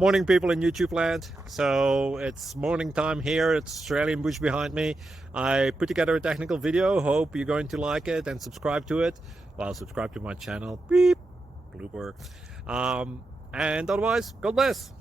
Morning, people in YouTube land. So it's morning time here. It's Australian bush behind me. I put together a technical video. Hope you're going to like it and subscribe to it. Well, subscribe to my channel. Beep. Blooper. And otherwise, God bless.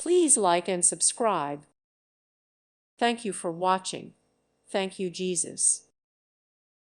Please like and subscribe. Thank you for watching. Thank you, Jesus.